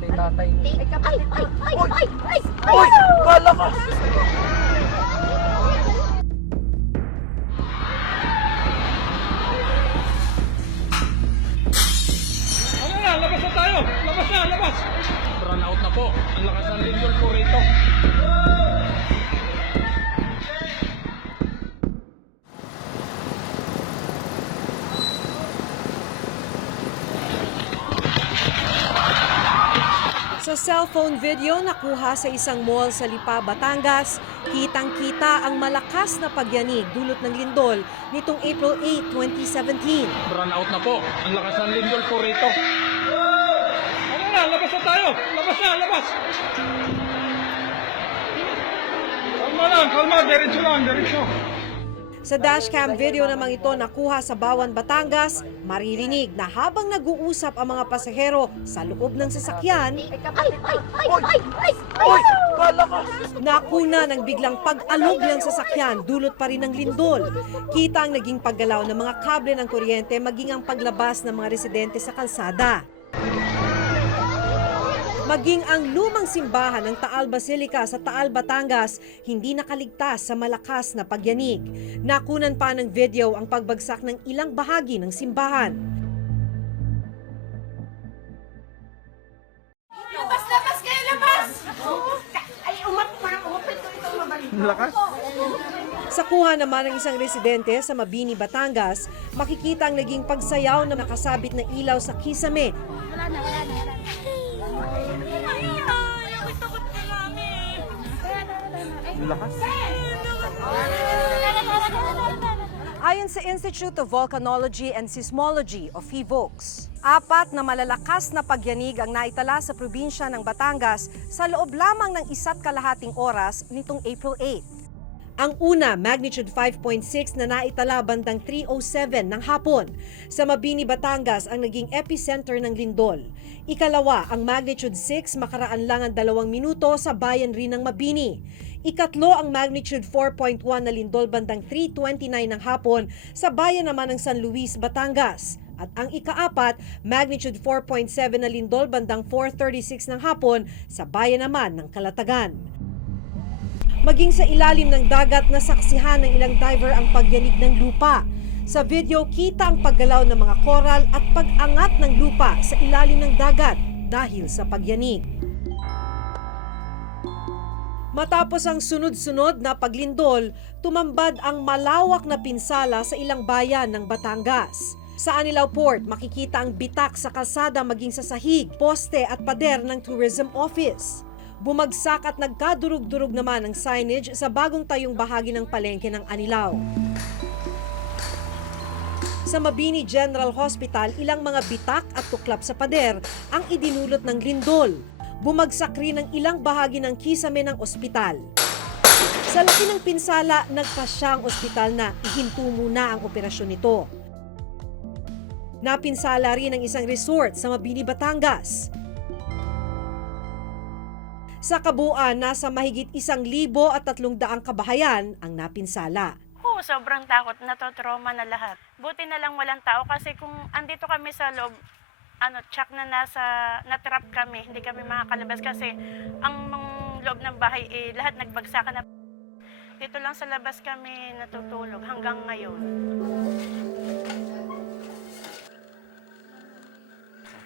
namatay tatay niya. Uy! Kala ka! Ano na, labas na tayo! Labas na, labas! Run out na po. Ang lakas ng lindol po rito. Sa cellphone video nakuha sa isang mall sa Lipa, Batangas, kitang-kita ang malakas na pagyanig dulot ng lindol nitong April 8, 2017. Run out na po. Ang lakas ng lindol po rito. Ano na, labas na tayo! Labas na, labas! Kalma lang, kalma. Diretso lang, diretso. Sa dashcam video namang ito nakuha sa Bawan, Batangas, maririnig na habang nag-uusap ang mga pasahero sa loob ng sasakyan, Uy! Kala ka! nakuna ng biglang pag-alog ng sasakyan dulot pa rin ng lindol. Kita ang naging paggalaw ng mga kable ng kuryente maging ang paglabas ng mga residente sa kalsada. Maging ang lumang simbahan ng Taal Basilica sa Taal, Batangas, hindi nakaligtas sa malakas na pagyanig. Nakunan pa ng video ang pagbagsak ng ilang bahagi ng simbahan. Labas kayo, labas! Ay, umapit ko itong mabalik. Lakas? Sa kuha naman ng isang residente sa Mabini, Batangas, makikita ang naging pagsayaw na nakasabit na ilaw sa kisame. Wala na. Lakas? Ayon sa Institute of Volcanology and Seismology o PHIVOLCS, 4 na malalakas na pagyanig ang naitala sa probinsya ng Batangas sa loob lamang ng 1.5 oras nitong April 8. Ang una, magnitude 5.6 na naitala bandang 3:07 ng hapon. Sa Mabini, Batangas ang naging epicenter ng lindol. Ikalawa, ang magnitude 6 makaraan lang ang 2 minuto sa bayan rin ng Mabini. Ikatlo, ang magnitude 4.1 na lindol bandang 3:29 ng hapon sa bayan naman ng San Luis, Batangas. At ang ikaapat, magnitude 4.7 na lindol bandang 4:36 ng hapon sa bayan naman ng Calatagan. Maging sa ilalim ng dagat nasaksihan ng ilang diver ang pagyanig ng lupa. Sa video, kita ang paggalaw ng mga koral at pag-angat ng lupa sa ilalim ng dagat dahil sa pagyanig. Matapos ang sunod-sunod na paglindol, tumambad ang malawak na pinsala sa ilang bayan ng Batangas. Sa Anilao Port, makikita ang bitak sa kalsada maging sa sahig, poste at pader ng Tourism Office. Bumagsak at nagkadurog-durog naman ang signage sa bagong tayong bahagi ng palengke ng Anilao. Sa Mabini General Hospital, ilang mga bitak at tuklap sa pader ang idinulot ng lindol. Bumagsak rin ang ilang bahagi ng kisame ng ospital. Sa laki ng pinsala, nagpasya ang ospital na ihinto muna ang operasyon nito. Napinsala rin ang isang resort sa Mabini, Batangas. Sa kabuuan, nasa mahigit 1,300 kabahayan ang napinsala. Oo, sobrang takot, natotrauma na lahat. Buti na lang walang tao kasi kung andito kami sa loob, tsak na natrap kami, hindi kami makakalabas kasi ang loob ng bahay, lahat nagbagsakan na. Dito lang sa labas kami natutulog hanggang ngayon.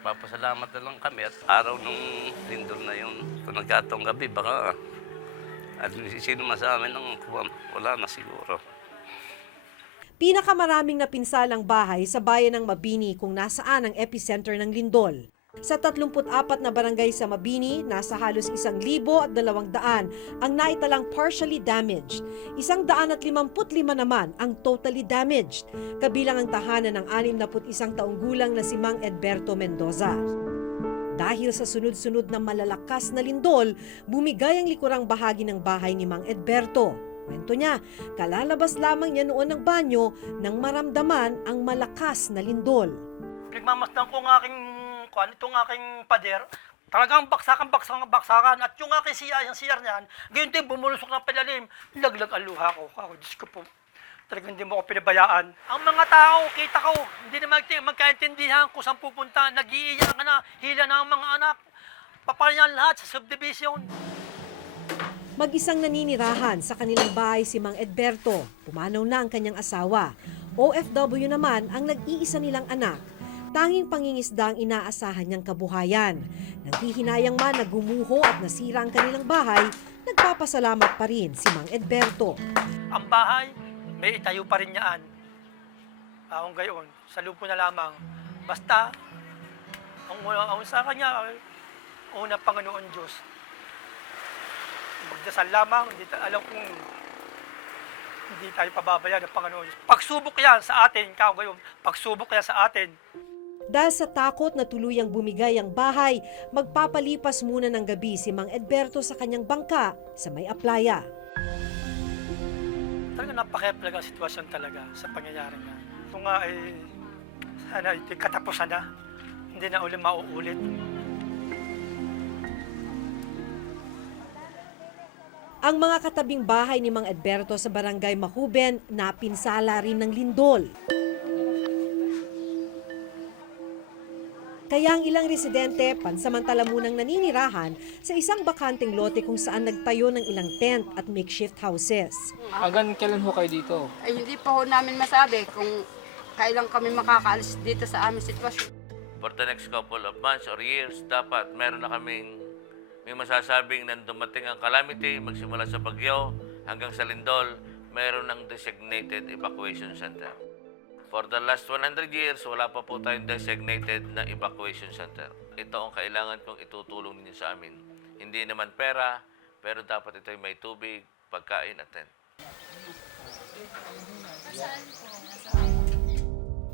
Papasalamat na lang kami at araw nung lindol na yun. Kung nagkataong gabi, baka at sino masamin ng wala na siguro. Pinakamaraming napinsalang bahay sa bayan ng Mabini kung nasaan ang epicenter ng lindol. Sa 34 na barangay sa Mabini, nasa halos 1,200 ang naitalang partially damaged. 155 naman ang totally damaged, kabilang ang tahanan ng 61 taong gulang na si Mang Edberto Mendoza. Dahil sa sunod-sunod na malalakas na lindol, bumigay ang likurang bahagi ng bahay ni Mang Edberto. Kwento niya, kalalabas lamang niya noon ng banyo nang maramdaman ang malakas na lindol. Nagmamasdan ko ng itong aking pader, talagang baksakan. At yung aking CR niyan, gayon din bumulusok ng palalim, laglag ang luha ko. Diyos ko po, talagang hindi mo ko pinabayaan. Ang mga tao, kita ko, hindi na magkaintindihan kung saan pupunta, nag-iiyak na, hila na ang mga anak. papalingan lahat sa subdivision. Mag-isang naninirahan sa kanilang bahay si Mang Edberto. Pumanaw na ang kanyang asawa. OFW naman ang nag-iisa nilang anak. Tanging pangingisda ang inaasahan niyang kabuhayan. Nanghihinayang man na gumuho at nasira ang kanilang bahay, nagpapasalamat pa rin si Mang Edberto. Ang bahay, may itayo pa rin yaan. Akong gayon, sa lupo na lamang. Basta, ang sa kanya, una Panginoon Diyos. Magdasal lamang, hindi alam kung hindi tayo pababayaan ng Panginoon Diyos. Pagsubok yan sa atin, ikaw gayon, pagsubok yan sa atin. Dahil sa takot na tuluyang bumigay ang bahay, magpapalipas muna ng gabi si Mang Edberto sa kanyang bangka sa may aplaya. Talaga napaka-epilag ang sitwasyon talaga sa pangyayari nga. Ito nga ay, sana ito'y katapusan na. Hindi na ulit mauulit. Ang mga katabing bahay ni Mang Edberto sa barangay Mahuben napinsala rin ng lindol. Kaya ang ilang residente pansamantala munang naninirahan sa isang bakanteng lote kung saan nagtayo ng ilang tent at makeshift houses. Hanggang kailan ho kayo dito? Ay, hindi pa ho namin masabi kung kailan kami makakaalis dito sa aming sitwasyon. For the next couple of months or years, dapat meron na kaming may masasabing nang dumating ang calamity, magsimula sa bagyo hanggang sa lindol, meron ng designated evacuation center. For the last 100 years, wala pa po tayong designated na evacuation center. Ito ang kailangan kong itutulong ninyo sa amin. Hindi naman pera, pero dapat ito'y may tubig, pagkain at tent.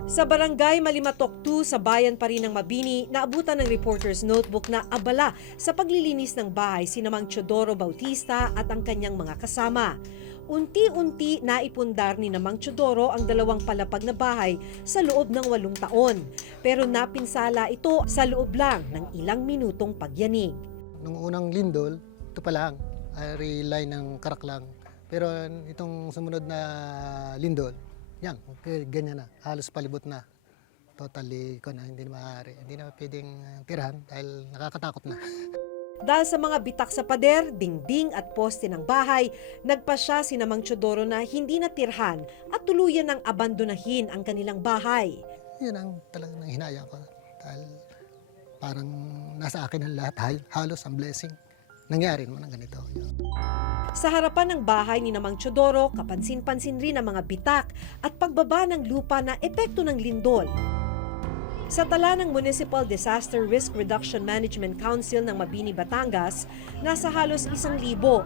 Sa barangay Malimatok 2 sa bayan pa rin ng Mabini, naabutan ng reporter's notebook na abala sa paglilinis ng bahay si Mang Teodoro Bautista at ang kanyang mga kasama. Unti-unti naipundar ni Mang Teodoro ang 2 palapag na bahay sa loob ng 8 taon. Pero napinsala ito sa loob lang ng ilang minutong pagyanig. Nung unang lindol, ito pa lang, line ng karak lang. Pero itong sumunod na lindol, yan, ganyan na, halos palibot na. Totally, hindi na maaari. Hindi na pwedeng tirahan dahil nakakatakot na. Dahil sa mga bitak sa pader, dingding at poste ng bahay, nagpasya si Mang Teodoro na hindi natirhan at tuluyan ng abandonahin ang kanilang bahay. Yun ang talagang hinaya ko. Dahil parang nasa akin ang lahat, halos ang blessing. Nangyari naman ang ganito. Sa harapan ng bahay ni Mang Teodoro, kapansin-pansin rin ang mga bitak at pagbaba ng lupa na epekto ng lindol. Sa tala ng Municipal Disaster Risk Reduction Management Council ng Mabini, Batangas, nasa halos 1,000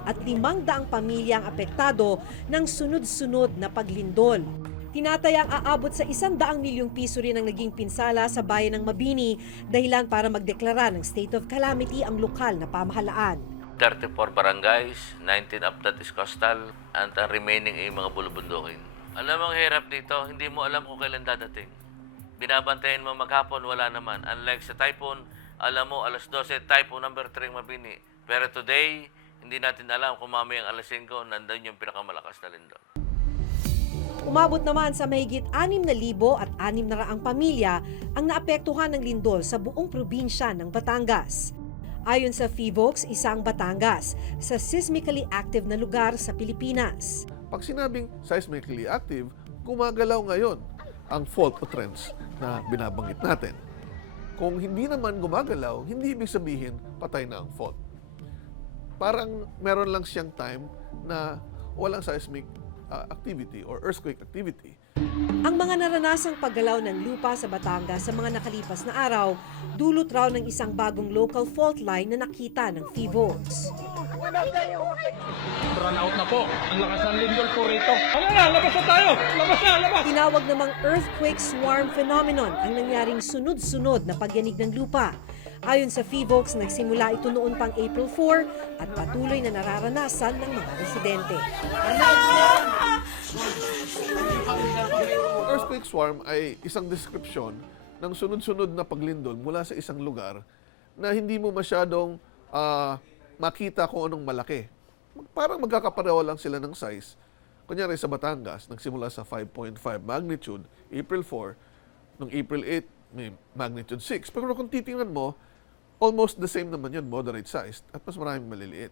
at 500 pamilya ang apektado ng sunod-sunod na paglindol. Tinatayang aabot sa 100 milyong piso rin ang naging pinsala sa bayan ng Mabini, dahilan para magdeklara ng state of calamity ang lokal na pamahalaan. 34 barangays, 19 of that is coastal, and ang remaining ay mga bulubundukin. Alam mo ang hirap dito, hindi mo alam kung kailan dadating. Binabantayan mo maghapon, wala naman. Unlike sa typhoon, alam mo, alas 12, typhoon number 3 Mabini. Pero today, hindi natin alam kung mamayang alas 5, nandun yung pinakamalakas na lindol. Umabot naman sa mahigit 6,600 pamilya ang naapektuhan ng lindol sa buong probinsya ng Batangas. Ayon sa FIVOX, isang Batangas sa seismically active na lugar sa Pilipinas. Pag sinabing seismically active, gumagalaw ngayon ang fault o trends na binabanggit natin. Kung hindi naman gumagalaw, hindi ibig sabihin patay na ang fault. Parang meron lang siyang time na walang seismic activity or earthquake activity. Ang mga naranasang paggalaw ng lupa sa Batangas sa mga nakalipas na araw, dulot raw ng isang bagong local fault line na nakita ng FIVOX. Run out na po. Ang lakas ng lindol po rito. Ano na, labas na tayo! Labas na, labas! Tinawag namang earthquake swarm phenomenon ang nangyaring sunod-sunod na pagyanig ng lupa. Ayon sa FIVOX, nagsimula ito noon pang April 4 at patuloy na nararanasan ng mga residente. Earthquake swarm ay isang description ng sunod-sunod na paglindol mula sa isang lugar na hindi mo masyadong makita kung anong malaki. Parang magkakapareho lang sila ng size. Kunyari sa Batangas, nagsimula sa 5.5 magnitude, April 4, noong April 8, may magnitude 6. Pero kung titingnan mo, almost the same naman yun, moderate sized, at mas maraming maliliit.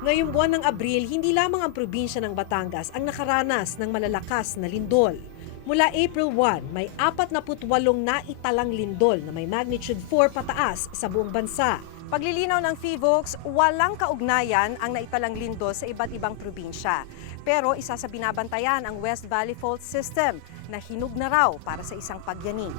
Ngayong buwan ng Abril, hindi lamang ang probinsya ng Batangas ang nakaranas ng malalakas na lindol. Mula April 1, may 48 naitalang lindol na may magnitude 4 pataas sa buong bansa. Paglilinaw ng PHIVOLCS, walang kaugnayan ang naitalang lindol sa iba't ibang probinsya. Pero isa sa binabantayan ang West Valley Fault System na hinug na raw para sa isang pagyanig.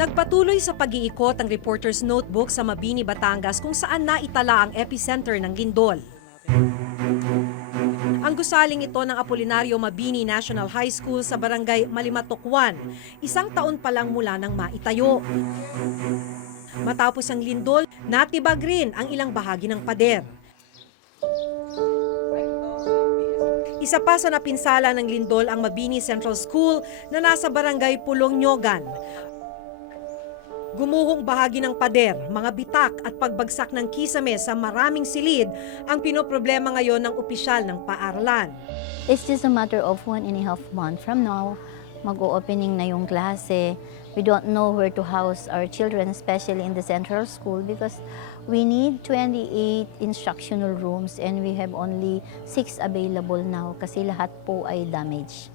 Nagpatuloy sa pag-iikot ang reporter's notebook sa Mabini, Batangas kung saan naitala ang epicenter ng lindol. Ang gusaling ito ng Apolinario Mabini National High School sa barangay Malimatokwan, 1 taon pa lang mula nang maitayo. Matapos ang lindol, natibag rin ang ilang bahagi ng pader. Isa pa sa napinsala ng lindol ang Mabini Central School na nasa barangay Pulong Nyogan. Gumuhong bahagi ng pader, mga bitak at pagbagsak ng kisame sa maraming silid ang pinoproblema ngayon ng opisyal ng paaralan. It's just a matter of 1.5 months from now, mag-o-opening na yung klase. We don't know where to house our children, especially in the central school, because we need 28 instructional rooms and we have only 6 available now kasi lahat po ay damaged.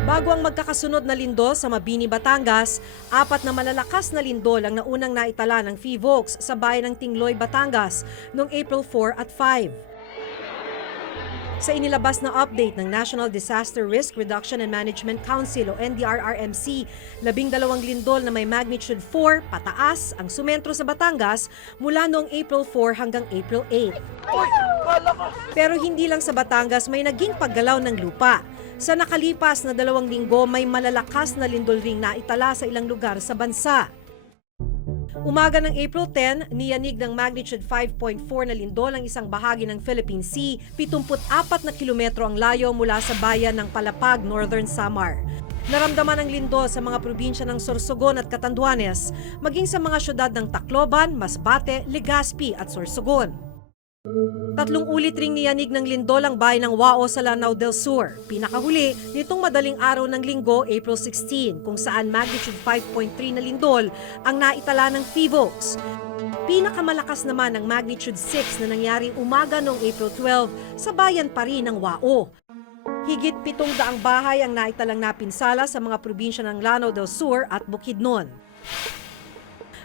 Bago ang magkakasunod na lindol sa Mabini, Batangas, 4 na malalakas na lindol ang naunang naitala ng PHIVOLCS sa bayan ng Tingloy, Batangas noong April 4 at 5. Sa inilabas na update ng National Disaster Risk Reduction and Management Council o NDRRMC, 12 lindol na may magnitude 4 pataas ang sumentro sa Batangas mula noong April 4 hanggang April 8. Pero hindi lang sa Batangas may naging paggalaw ng lupa. Sa nakalipas na 2 linggo, may malalakas na lindol ring naitala sa ilang lugar sa bansa. Umaga ng April 10, niyanig ng magnitude 5.4 na lindol ang isang bahagi ng Philippine Sea, 74 na kilometro ang layo mula sa bayan ng Palapag, Northern Samar. Naramdaman ang lindol sa mga probinsya ng Sorsogon at Catanduanes, maging sa mga syudad ng Tacloban, Masbate, Legazpi at Sorsogon. 3 ulit ring niyanig ng lindol ang bayan ng Wao sa Lanao del Sur. Pinakahuli nitong madaling araw ng linggo, April 16, kung saan magnitude 5.3 na lindol ang naitala ng PHIVOLCS. Pinakamalakas naman ang magnitude 6 na nangyari umaga noong April 12 sa bayan pa rin ng Wao. Higit 700 bahay ang naitalang napinsala sa mga probinsya ng Lanao del Sur at Bukidnon.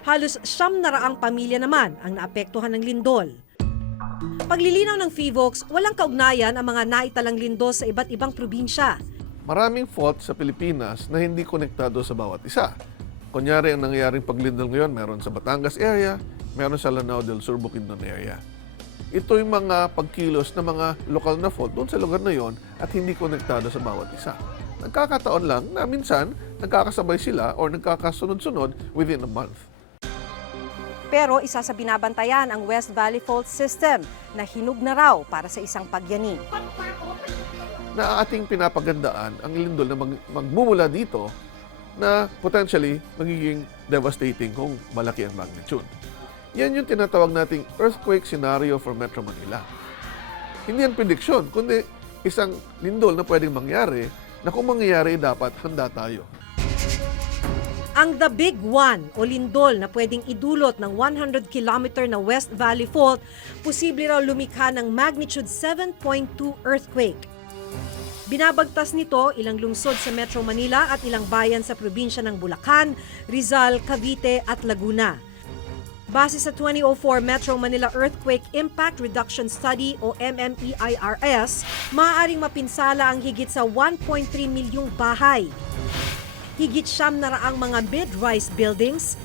Halos 900 pamilya naman ang naapektuhan ng lindol. Paglilinaw ng PHIVOLCS, walang kaugnayan ang mga naitalang lindol sa iba't ibang probinsya. Maraming fault sa Pilipinas na hindi konektado sa bawat isa. Kunyari, ang nangyayaring paglindol ngayon, meron sa Batangas area, meron sa Lanao del Sur, Bukidnon area. Ito yung mga pagkilos na mga lokal na fault doon sa lugar na yon at hindi konektado sa bawat isa. Nagkakataon lang na minsan nagkakasabay sila or nagkakasunod-sunod within a month. Pero isa sa binabantayan ang West Valley Fault System na hinug na raw para sa isang pagyanig. Na ating pinapagandaan ang lindol na magmumula dito na potentially magiging devastating kung malaki ang magnitude. Yan yung tinatawag nating earthquake scenario for Metro Manila. Hindi yan prediction, kundi isang lindol na pwedeng mangyari na kung mangyayari dapat handa tayo. Ang The Big One o lindol na pwedeng idulot ng 100 kilometer na West Valley Fault, posible raw lumikha ng magnitude 7.2 earthquake. Binabagtas nito ilang lungsod sa Metro Manila at ilang bayan sa probinsya ng Bulacan, Rizal, Cavite at Laguna. Base sa 2004 Metro Manila Earthquake Impact Reduction Study o MMEIRS, maaaring mapinsala ang higit sa 1.3 milyong bahay. Higit 900 mga mid-rise buildings,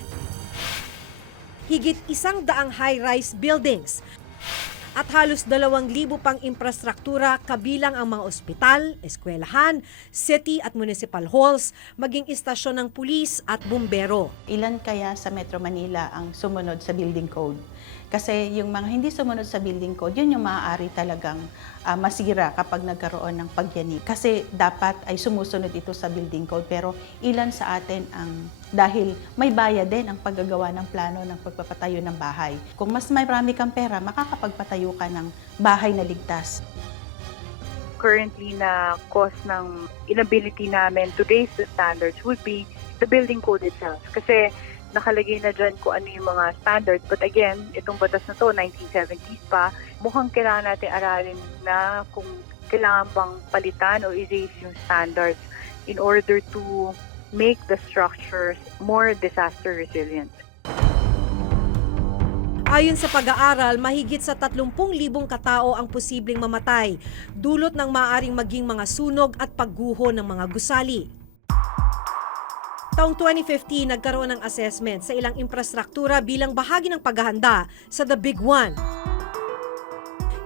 higit 100 high-rise buildings, at halos 2,000 pang infrastruktura kabilang ang mga ospital, eskwelahan, city at municipal halls, maging istasyon ng pulis at bumbero. Ilan kaya sa Metro Manila ang sumunod sa building code? Kasi yung mga hindi sumunod sa building code, yun yung maaari talagang masira kapag nagkaroon ng pagyanig. Kasi dapat ay sumusunod ito sa building code, pero ilan sa atin ang dahil may bayad din ang paggagawa ng plano ng pagpapatayo ng bahay. Kung mas marami kang pera, makakapagpatayo ka ng bahay na ligtas. Currently na cause ng inability namin to raise the standards would be the building code itself. Kasi nakalagay na dyan kung ano yung mga standards. But again, itong batas na to, 1970s pa, mukhang kailangan natin aralin na kung kailangan bang palitan o erase yung standards in order to make the structures more disaster resilient. Ayon sa pag-aaral, mahigit sa 30,000 katao ang posibleng mamatay, dulot ng maaaring maging mga sunog at pagguho ng mga gusali. Taong 2015, nagkaroon ng assessment sa ilang infrastruktura bilang bahagi ng paghahanda sa The Big One.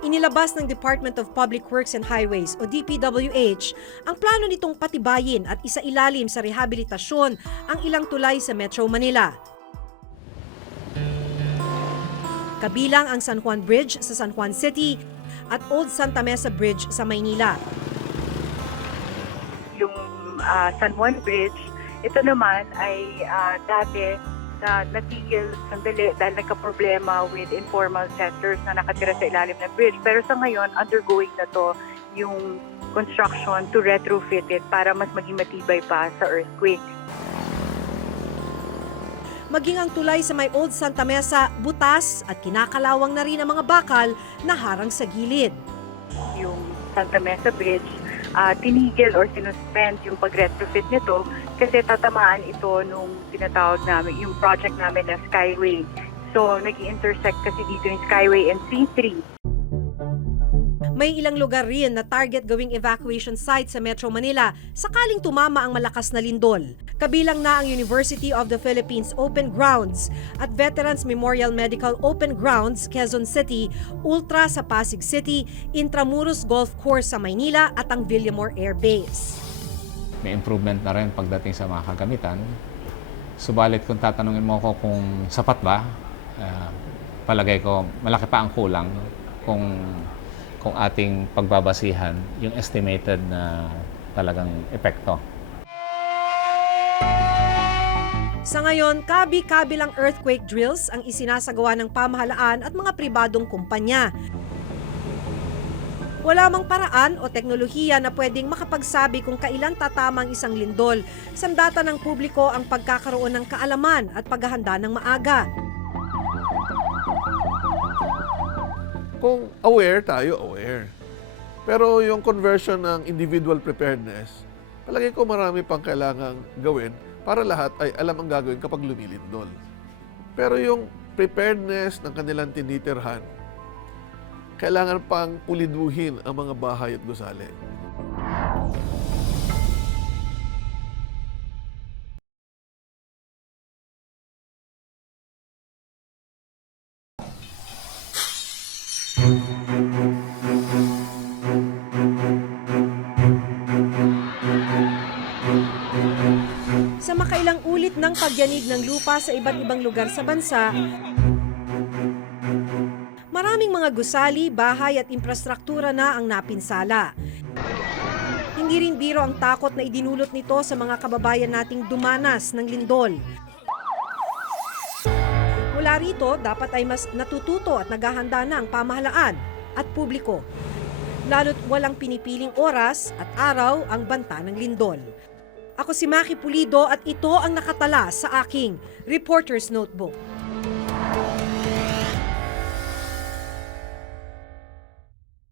Inilabas ng Department of Public Works and Highways o DPWH ang plano nitong patibayin at isailalim sa rehabilitasyon ang ilang tulay sa Metro Manila. Kabilang ang San Juan Bridge sa San Juan City at Old Santa Mesa Bridge sa Maynila. Yung San Juan Bridge, ito naman ay dati natigil sandali dahil nagka-problema with informal settlers na nakatira sa ilalim ng bridge. Pero sa ngayon, undergoing na to yung construction to retrofit it para mas maging matibay pa sa earthquake. Maging ang tulay sa may Old Santa Mesa, butas at kinakalawang na rin ang mga bakal na harang sa gilid. Yung Santa Mesa Bridge, tinigil or sinuspend yung pag-retrofit nito kasi tatamaan ito nung tinatawag namin, yung project namin na Skyway. So, nag-intersect kasi dito yung Skyway and C3. May ilang lugar rin na target gawing evacuation site sa Metro Manila sakaling tumama ang malakas na lindol. Kabilang na ang University of the Philippines Open Grounds at Veterans Memorial Medical Open Grounds, Quezon City, Ultra sa Pasig City, Intramuros Golf Course sa Maynila at ang Villamor Air Base. May improvement na rin pagdating sa mga kagamitan. Subalit kung tatanungin mo ko kung sapat ba, palagay ko malaki pa ang kulang kung ating pagbabasihan yung estimated na talagang epekto. Sa ngayon, kabi-kabilang earthquake drills ang isinasagawa ng pamahalaan at mga pribadong kumpanya. Wala mang paraan o teknolohiya na pwedeng makapagsabi kung kailan tatama ang isang lindol. Sandata ng publiko ang pagkakaroon ng kaalaman at paghahanda ng maaga. Kung aware tayo, aware. Pero yung conversion ng individual preparedness, palagi ko marami pang kailangang gawin para lahat ay alam ang gagawin kapag lumilindol. Pero yung preparedness ng kanilang tinitirhan, kailangan pang puliduhin ang mga bahay at gusali. Sa makailang ulit ng pagyanig ng lupa sa iba't ibang lugar sa bansa, maraming mga gusali, bahay at infrastruktura na ang napinsala. Hindi rin biro ang takot na idinulot nito sa mga kababayan nating dumanas ng lindol. Mula rito, dapat ay mas natututo at naghahanda na ang pamahalaan at publiko. Lalo't walang pinipiling oras at araw ang banta ng lindol. Ako si Maki Pulido at ito ang nakatala sa aking Reporter's Notebook.